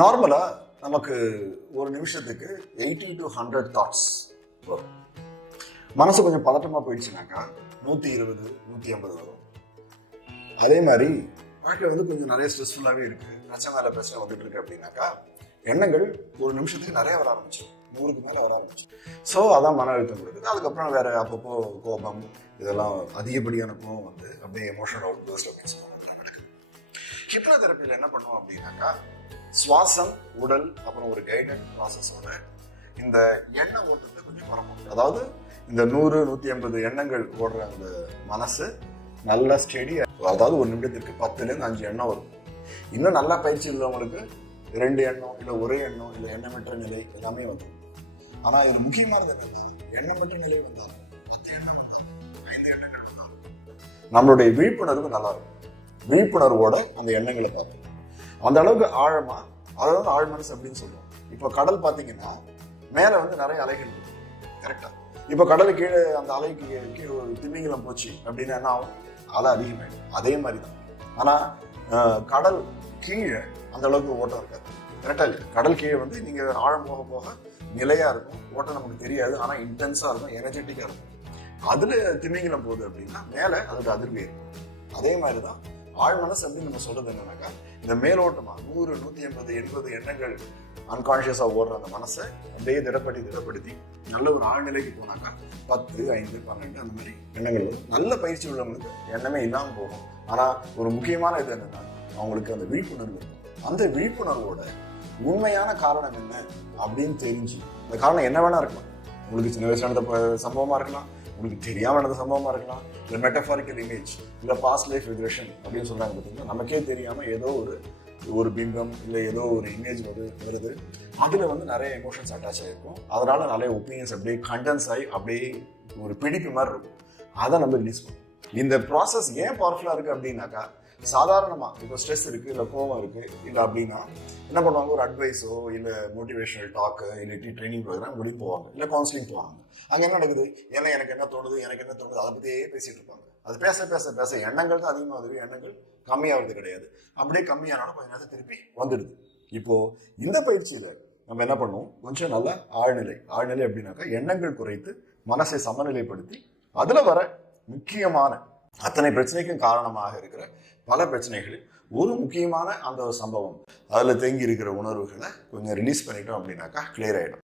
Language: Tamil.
நார்மலா நமக்கு ஒரு நிமிஷத்துக்கு 80 to 100 தாட்ஸ் வரும். மனசு கொஞ்சம் பதட்டமா போயிடுச்சுனாக்கா 120 150 வரும். அதே மாதிரி வாழ்க்கை கொஞ்சம் நிறைய ஸ்ட்ரெஸ்ஃபுல்லாகவே இருக்கு, பிரச்சனை மேல பிரச்சனை வந்துட்டு இருக்கு அப்படின்னாக்கா எண்ணங்கள் ஒரு நிமிஷத்துக்கு நிறைய வர ஆரம்பிச்சு, 100க்கு மேல வர ஆரம்பிச்சு. ஸோ அதான் மன அழுத்தம் கொடுக்குது. அதுக்கப்புறம் வேற அப்பப்போ கோபம், இதெல்லாம் அதிகப்படியான கோபம் அப்படியே எமோஷனல் அவுட் பர்ஸ்ட் அப்படின்னு சொல்லுவாங்க நடக்குது. ஹிப்னோ தெரப்பியில் என்ன பண்ணுவோம் அப்படின்னாக்கா சுவாசம், உடல், அப்புறம் ஒரு கைடன்ஸ் ப்ராசஸோட இந்த எண்ண ஓட்டத்தை கொஞ்சம் குறைப்போம். அதாவது இந்த 100 150 எண்ணங்கள் ஓடுற அந்த மனசு நல்லா ஸ்டெடி, அதாவது ஒரு நிமிடத்திற்கு 10லேருந்து 5 எண்ணம் வரும். இன்னும் நல்லா பயிற்சி உள்ளவங்களுக்கு 2 எண்ணம் இல்லை 1 எண்ணம் இல்லை எண்ணமற்ற நிலை எல்லாமே வந்துடும். ஆனா இதுல முக்கியமானது எண்ணமற்ற நிலை வந்தாலும் 10 எண்ணம் வந்தாலும் 5 எண்ணங்கள் வந்தாலும் நம்மளுடைய விழிப்புணர்வு நல்லா இருக்கும். விழிப்புணர்வோட அந்த எண்ணங்களை பார்ப்போம். அந்த அளவுக்கு ஆழமா, அதாவது ஆழ் மனசு அப்படின்னு சொல்லுவோம். இப்போ கடல் பார்த்தீங்கன்னா மேல நிறைய அலைகள் இருக்கு, கரெக்டா? இப்போ கடலுக்கு கீழே அந்த அலைக்கு கீழே ஒரு திமிங்கலம் போச்சு அப்படின்னா என்ன ஆகும்? அலை அதிகமாயிடும். அதே மாதிரி தான். ஆனா கடல் கீழே அந்த அளவுக்கு ஓட்டம் இருக்காது, கரெக்டா இல்லையா? கடல் கீழே நீங்க ஆழம் போக போக நிலையா இருக்கும், ஓட்டம் நமக்கு தெரியாது, ஆனா இன்டென்ஸா இருக்கும், எனர்ஜெட்டிக்கா இருக்கும். அதுல திமிங்கலம் போகுது அப்படின்னா மேல அதுக்கு அதிர்வு இருக்கும். அதே மாதிரிதான் ஆழ் மனசு அப்படின்னு நம்ம சொல்றது என்னன்னாக்கா இந்த மேலோட்டமா 100 150 80 எண்ணங்கள் அன்கான்சியஸா ஓடுற அந்த மனசை அப்படியே திடப்படுத்தி நல்ல ஒரு ஆழ்நிலைக்கு போனாக்கா 10 5 12 அந்த மாதிரி எண்ணங்கள் வரும். நல்ல பயிற்சி உள்ளவங்களுக்கு எண்ணமே இல்லாமல் போகும். ஆனா ஒரு முக்கியமான இது என்னன்னா அவங்களுக்கு அந்த விழிப்புணர்வு இருக்கும். அந்த விழிப்புணர்வோட உண்மையான காரணம் என்ன அப்படின்னு தெரிஞ்சு, அந்த காரணம் என்ன வேணா இருக்கலாம். உங்களுக்கு சின்ன வயசுல நடந்த சம்பவமா இருக்கலாம், உங்களுக்கு தெரியாம நடந்த சம்பவமா இருக்கலாம், இல்லை மெட்டபாரிக்கல் இமேஜ், இல்லை பாஸ்ட் லைஃப் ரிக்ரெஷன் அப்படின்னு சொல்றாங்க பார்த்தீங்கன்னா, நமக்கே தெரியாம ஏதோ ஒரு பிம்பம் இல்லை ஏதோ ஒரு இமேஜ் வருது. அதுல நிறைய எமோஷன்ஸ் அட்டாச் ஆகிருக்கும். அதனால நிறைய ஒப்பீனியன்ஸ் அப்படியே கண்டென்ஸ் ஆகி அப்படியே ஒரு பிடிப்பு மாதிரி இருக்கும். அதை நம்ம ரிலீஸ் பண்ணுவோம். இந்த ப்ராசஸ் ஏன் பவர்ஃபுல்லா இருக்கு அப்படின்னாக்கா, சாதாரணமா இப்போ ஸ்ட்ரெஸ் இருக்கு, இல்லை கோவம் இருக்கு, இல்லை அப்படின்னா என்ன பண்ணுவாங்க, ஒரு அட்வைஸோ இல்லை மோட்டிவேஷனல் டாக்கு இல்லை ட்ரைனிங் ப்ரோக்ராம் இப்படி போவாங்க, இல்லை கவுன்சிலிங் போவாங்க. அங்கே என்ன நடக்குது, எனக்கு என்ன தோணுது அதை பற்றியே பேசிட்டு இருப்பாங்க. அது பேச பேச பேச எண்ணங்கள் தான் அதிகமாகுது, எண்ணங்கள் கம்மியாகிறது கிடையாது. அப்படியே கம்மியானாலும் கொஞ்ச நேரத்தை திருப்பி வந்துடுது. இப்போ இந்த பயிற்சியில நம்ம என்ன பண்ணுவோம், கொஞ்சம் நல்ல ஆழ்நிலை அப்படின்னாக்கா எண்ணங்கள் குறைத்து மனசை சமநிலைப்படுத்தி அதுல வர முக்கியமான அத்தனை பிரச்சனைக்கும் காரணமாக இருக்கிற பல பிரச்சனைகளில் ஒரு முக்கியமான அந்த ஒரு சம்பவம், அதுல தேங்கி இருக்கிற உணர்வுகளை கொஞ்சம் ரிலீஸ் பண்ணிட்டோம் அப்படின்னாக்கா கிளியர் ஆயிடும்.